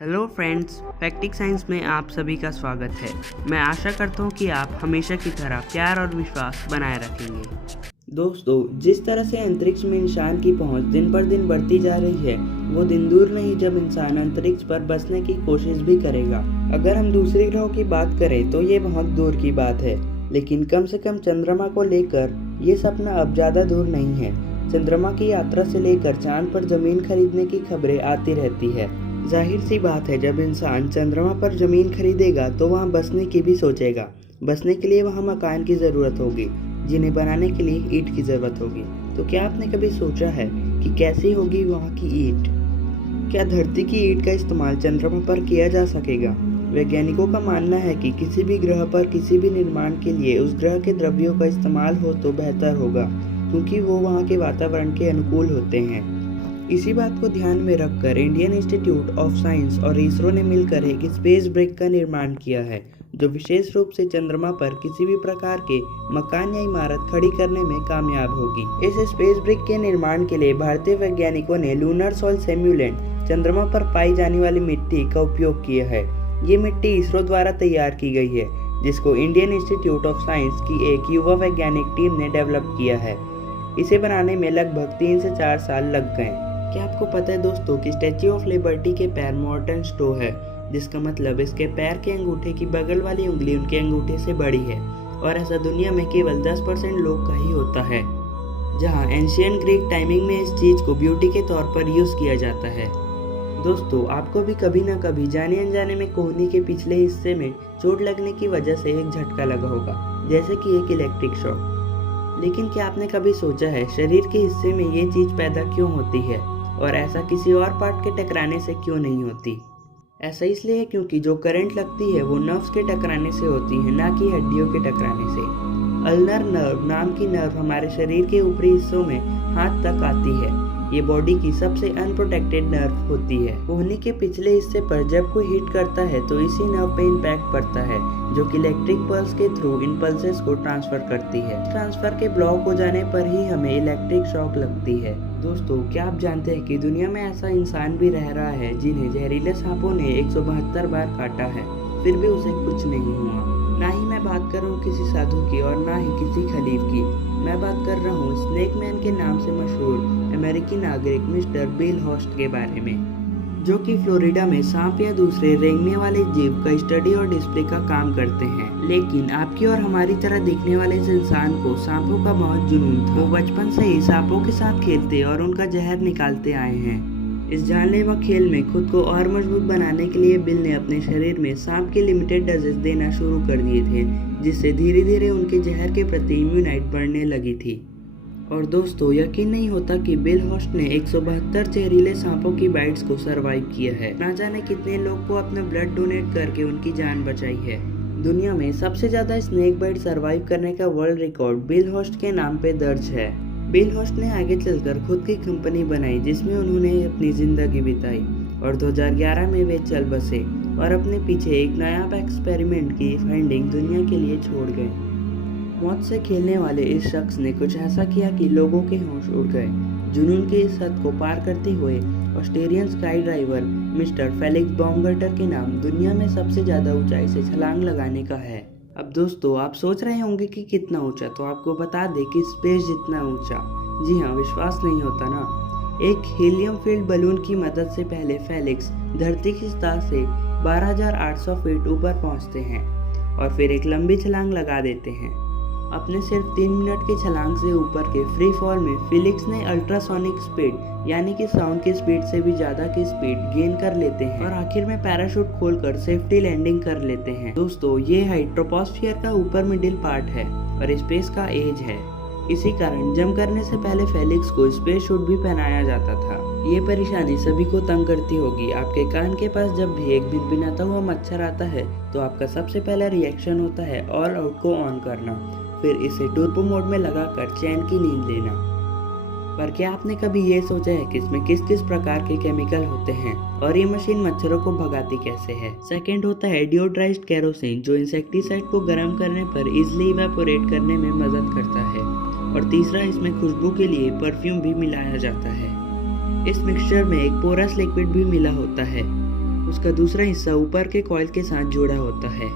Hello friends, फैक्टिक science में आप सभी का स्वागत है। मैं आशा करता हूँ कि आप हमेशा की तरह प्यार और विश्वास बनाए रखेंगे। दोस्तों, जिस तरह से अंतरिक्ष में इंसान की पहुँच दिन पर दिन बढ़ती जा रही है, वो दिन दूर नहीं जब इंसान अंतरिक्ष पर बसने की कोशिश भी करेगा। अगर हम दूसरे ग्रहों की बात करें तो ये बहुत दूर की बात है, लेकिन कम से कम चंद्रमा को लेकर ये सपना अब ज़्यादा दूर नहीं है। चंद्रमा की यात्रा से लेकर चांद पर ज़मीन खरीदने की खबरें आती रहती है। जाहिर सी बात है, जब इंसान चंद्रमा पर ज़मीन खरीदेगा तो वहाँ बसने की भी सोचेगा। बसने के लिए वहाँ मकान की ज़रूरत होगी, जिन्हें बनाने के लिए ईंट की ज़रूरत होगी। तो क्या आपने कभी सोचा है कि कैसी होगी वहाँ की ईंट? क्या धरती की ईंट का इस्तेमाल चंद्रमा पर किया जा सकेगा? वैज्ञानिकों का मानना है कि किसी भी ग्रह पर किसी भी निर्माण के लिए उस ग्रह के द्रव्यों का इस्तेमाल हो तो बेहतर होगा, क्योंकि वो वहाँ के वातावरण के अनुकूल होते हैं। इसी बात को ध्यान में रखकर इंडियन इंस्टीट्यूट ऑफ साइंस और इसरो ने मिलकर एक स्पेस ब्रिक का निर्माण किया है, जो विशेष रूप से चंद्रमा पर किसी भी प्रकार के मकान या इमारत खड़ी करने में कामयाब होगी। इस स्पेस ब्रिक के निर्माण के लिए भारतीय वैज्ञानिकों ने लूनर सॉइल सिमुलेंट, चंद्रमा पर पाई जाने वाली मिट्टी का उपयोग किया है। ये मिट्टी इसरो द्वारा तैयार की गई है, जिसको इंडियन इंस्टीट्यूट ऑफ साइंस की एक युवा वैज्ञानिक टीम ने डेवलप किया है। इसे बनाने में लगभग 3 से 4 साल लग गए। क्या आपको पता है दोस्तों कि स्टैच्यू ऑफ लिबर्टी के पैर मॉर्टन स्टो है, जिसका मतलब इसके पैर के अंगूठे की बगल वाली उंगली उनके अंगूठे से बड़ी है, और ऐसा दुनिया में केवल 10% लोग का ही होता है। जहां एंशियंट ग्रीक टाइमिंग में इस चीज को ब्यूटी के तौर पर यूज किया जाता है। दोस्तों, आपको भी कभी ना कभी जाने अनजाने में कोहनी के पिछले हिस्से में चोट लगने की वजह से एक झटका लगा होगा, जैसे कि एक इलेक्ट्रिक शॉक। लेकिन क्या आपने कभी सोचा है शरीर के हिस्से में ये चीज पैदा क्यों होती है, और ऐसा किसी और पार्ट के टकराने से क्यों नहीं होती? ऐसा इसलिए है क्योंकि जो करंट लगती है वो नर्व्स के टकराने से होती है, ना कि हड्डियों के टकराने से। अल्नर नर्व नाम की नर्व हमारे शरीर के ऊपरी हिस्सों में हाथ तक आती है। ये बॉडी की सबसे अनप्रोटेक्टेड नर्व होती है। कोहनी के पिछले हिस्से पर जब कोई हिट करता है तो इसी नर्व पे इम्पैक्ट पड़ता है, जो कि इलेक्ट्रिक पल्स के थ्रू इन पल्सेस को ट्रांसफर करती है। ट्रांसफर के ब्लॉक हो जाने पर ही हमें इलेक्ट्रिक शॉक लगती है। दोस्तों, क्या आप जानते हैं कि दुनिया में ऐसा इंसान भी रह रहा है जिन्हें जहरीले सांपों ने 172 बार काटा है, फिर भी उसे कुछ नहीं हुआ। ना ही मैं बात कर रहा हूँ किसी साधु की और ना ही किसी खलीफ की। मैं बात कर रहा हूँ स्नेक मैन के नाम से मशहूर अमेरिकी नागरिक मिस्टर बिल हॉस्ट के बारे में, जो कि फ्लोरिडा में सांप या दूसरे रेंगने वाले जीव का स्टडी और डिस्प्ले का काम करते हैं। लेकिन आपकी और हमारी तरह दिखने वाले इस इंसान को सांपों का बहुत जुनून था। वो बचपन से ही सांपों के साथ खेलते और उनका जहर निकालते आए हैं। इस जानलेवा खेल में खुद को और मजबूत बनाने के लिए बिल ने अपने शरीर में सांप के लिमिटेड डोजेस देना शुरू कर दिए थे, जिससे धीरे धीरे उनके जहर के प्रति इम्यूनाइट बढ़ने लगी थी। और दोस्तों, यकीन नहीं होता कि बिल हॉस्ट ने 172 जहरीले सांपों की बाइट्स को सरवाइव किया है। ना जाने कितने लोग को अपना ब्लड डोनेट करके उनकी जान बचाई है। दुनिया में सबसे ज्यादा स्नेक बाइट सरवाइव करने का वर्ल्ड रिकॉर्ड बिल हॉस्ट के नाम पे दर्ज है। बिल हॉस्ट ने आगे चलकर खुद की कंपनी बनाई, जिसमें उन्होंने अपनी जिंदगी बिताई, और 2011 में वे चल बसे और अपने पीछे एक नया एक्सपेरिमेंट की फाइंडिंग दुनिया के लिए छोड़ गए। मौत से खेलने वाले इस शख्स ने कुछ ऐसा किया कि लोगों के होश उड़ गए। जुनून की इस हद को पार करते हुए Australian sky driver mister Felix Baumgartner के नाम दुनिया में सबसे ज़्यादा ऊंचाई से छलांग लगाने का है। अब दोस्तों, आप सोच रहे होंगे कि कितना ऊंचा, तो आपको बता दें कि स्पेस जितना ऊंचा। जी हाँ, विश्वास नहीं होता ना। एक हीलियम फील्ड बलून की मदद से पहले फेलिक्स धरती की सतह से 12,800 फीट ऊपर पहुंचते हैं और फिर एक लंबी छलांग लगा देते हैं। अपने सिर्फ 3 मिनट के छलांग से ऊपर के फ्री फॉल में फेलिक्स ने अल्ट्रासोनिक स्पीड, यानी कि साउंड की स्पीड से भी ज्यादा की स्पीड गेन कर लेते हैं और आखिर में पैराशूट खोलकर सेफ्टी लैंडिंग कर लेते हैं। दोस्तों, ये हाइट ट्रोपोस्फियर का ऊपर मिडिल पार्ट है और स्पेस का एज है। इसी कारण जंप करने से पहले फेलिक्स को स्पेस शूट भी पहनाया जाता था। ये परेशानी सभी को तंग करती होगी। आपके कान के पास जब भी एक भिनभिनाता हुआ मच्छर आता है तो आपका सबसे पहला रिएक्शन होता है ऑल आउट को ऑन करना, फिर इसे टर्बो मोड में लगाकर चैन की नींद लेना। पर क्या आपने कभी ये सोचा है कि इसमें किस किस प्रकार के केमिकल होते हैं और ये मशीन मच्छरों को भगाती कैसे है? सेकंड होता है डिओड्राइज्ड केरोसिन, जो इंसेक्टिसाइड को गर्म करने पर इजिली इवेपोरेट करने में मदद करता है। और तीसरा, इसमें खुशबू के लिए परफ्यूम भी मिलाया जाता है। इस मिक्सचर में एक पोरस लिक्विड भी मिला होता है। उसका दूसरा हिस्सा ऊपर के कॉइल के साथ जुड़ा होता है।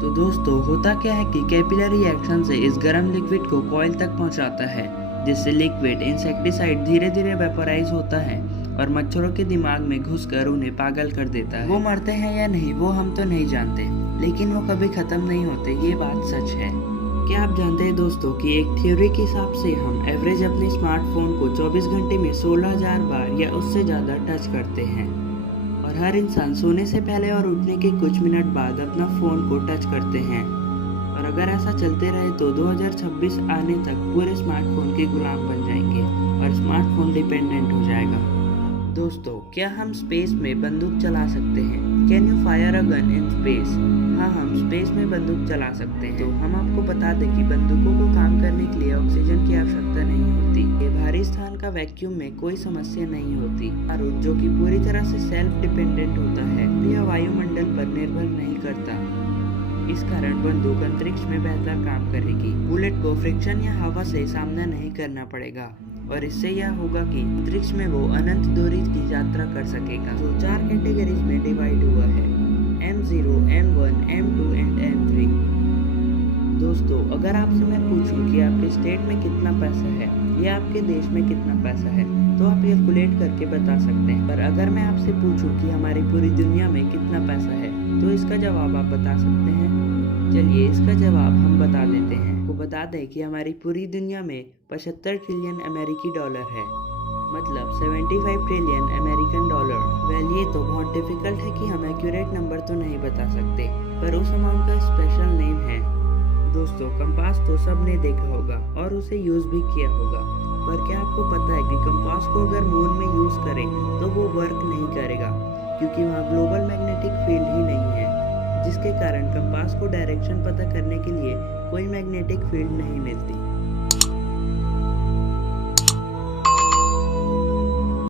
तो दोस्तों होता क्या है कि कैपिलरी एक्शन से इस गर्म लिक्विड को कॉइल तक पहुंचाता है, जिससे लिक्विड इंसेक्टिसाइड धीरे धीरे वेपोराइज होता है और मच्छरों के दिमाग में घुसकर उन्हें पागल कर देता है। वो मरते हैं या नहीं वो हम तो नहीं जानते, लेकिन वो कभी खत्म नहीं होते, ये बात सच है। क्या आप जानते हैं दोस्तों कि एक थ्योरी के हिसाब से हम एवरेज अपने स्मार्टफोन को 24 घंटे में 16,000 बार या उससे ज़्यादा टच करते हैं, और हर इंसान सोने से पहले और उठने के कुछ मिनट बाद अपना फ़ोन को टच करते हैं। और अगर ऐसा चलते रहे तो 2026 आने तक पूरे स्मार्टफोन के गुलाम बन जाएंगे और स्मार्टफोन डिपेंडेंट हो जाएगा। दोस्तों क्या हम स्पेस में बंदूक चला सकते हैं? Can you fire a gun in space? हाँ, हम स्पेस में बंदूक चला सकते हैं। तो हम आपको बता दें कि बंदूकों को काम करने के लिए ऑक्सीजन की आवश्यकता नहीं होती। ये भारी स्थान का वैक्यूम में कोई समस्या नहीं होती। बारूद जो कि पूरी तरह से सेल्फ डिपेंडेंट होता है, यह वायुमंडल पर निर्भर नहीं करता। इस कारण बंदूक अंतरिक्ष में बेहतर काम करेगी। बुलेट को फ्रिक्शन या हवा से सामना नहीं करना पड़ेगा, और इससे यह होगा कि अंतरिक्ष में वो अनंत दूरी की यात्रा कर सकेगा। जो 4 कैटेगरीज में डिवाइड हुआ है, M0, M1, M2 and M3। दोस्तों अगर आपसे मैं पूछूं कि आपके स्टेट में कितना पैसा है या आपके देश में कितना पैसा है, तो आप कैलकुलेट करके बता सकते हैं। पर अगर मैं आपसे पूछूं कि हमारी पूरी दुनिया में कितना पैसा है, तो इसका जवाब आप बता सकते हैं? चलिए इसका जवाब हम बता देते हैं। आपको बता दें कि हमारी पूरी दुनिया में 75 ट्रिलियन अमेरिकी डॉलर है, मतलब 75 ट्रिलियन अमेरिकन डॉलर। वेल ये तो बहुत डिफिकल्ट है कि हम एक्यूरेट नंबर तो नहीं बता सकते, पर उस अमाउंट का स्पेशल नेम है। दोस्तों कंपास तो सब ने देखा होगा और उसे यूज़ भी किया होगा, पर क्या आपको पता है कि कंपास को अगर मून में यूज़ करें तो वो वर्क नहीं करेगा, क्योंकि वहाँ ग्लोबल मैग्नेटिक फील्ड ही नहीं है, जिसके कारण कंपास को डायरेक्शन पता करने के लिए कोई मैग्नेटिक फील्ड नहीं मिलती।